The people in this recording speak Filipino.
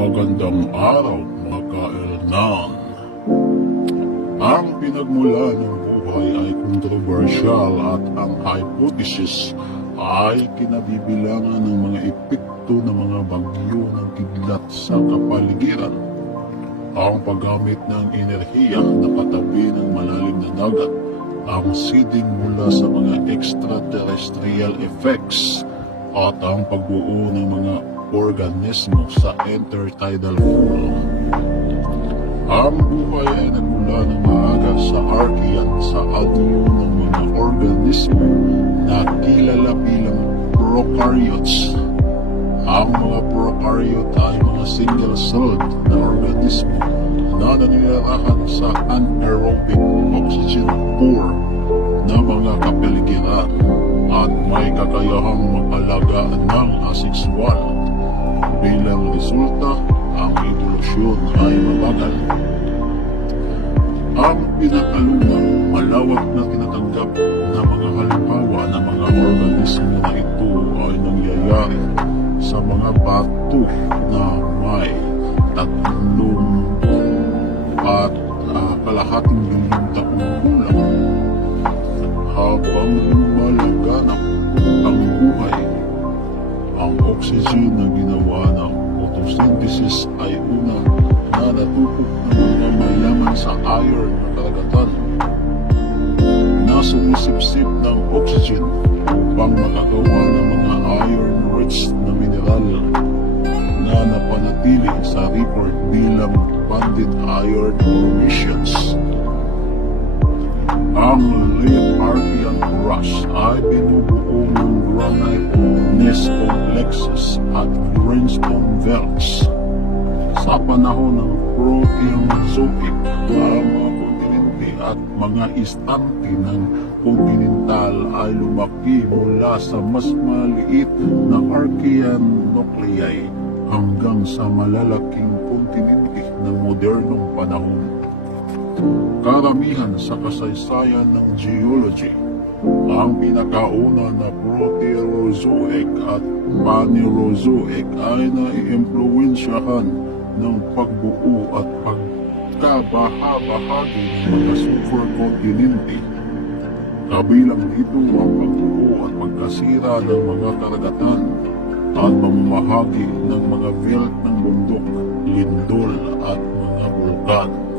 Magandang araw mga kaelanan. Ang pinagmula ng buhay ay kontrobersyal at ang hypothesis ay kinabibilangan ng mga epekto ng mga bagyo ng kidlat sa kapaligiran. Ang paggamit ng enerhiya na katabi ng malalim na dagat, ang seeding mula sa mga extraterrestrial effects, at ang pagbuo ng mga organismo sa intertidal flow. Ang buhay ay nagmula ng maaga sa Archean sa anyo ng mga organismo na kilala bilang prokaryotes. Ang mga prokaryote ay mga single-celled na organismo na naninirahan sa anaerobic oxygen poor na mga kapaligiran at may kakayahang mag-alagaan ng asexual. Bilang resulta, ang evolusyon ay mabagal. Ang pinakaluma, malawak na tinatanggap na mga halimbawa ng mga organismo na ito ay nangyayari sa mga bato na may tatlong at ah, kalahating milyong taong gulang habang lumalaganap ang buhay. Ang oxygen na ginawa ng photosynthesis ay una na natupok ng mga mayaman sa iron na karagatan na sumisipsip ng oxygen upang makagawa ng mga iron-rich na mineral na napanatili sa record bilang banded iron formations. Ang Archean Rush ay binubuo ng granite gneiss complexes at greenstone belts. Sa panahon ng Proterozoic, ang mga kontinente at mga istante ng kontinental ay lumaki mula sa mas maliit na Archean nuclei hanggang sa malalaking kontinente ng modernong panahon karamihan sa kasaysayan ng geology. Ang pinakauna na Proterozoic at Panerozoic ay naiimpluwensyahan ng pagbuo at pagkabaha-bahagi ng mga superkontinente. Kabilang dito ang pagbuo at pagkasira ng mga karagatan at pamamahagi ng mga belt ng bundok, lindol at mga bulkan.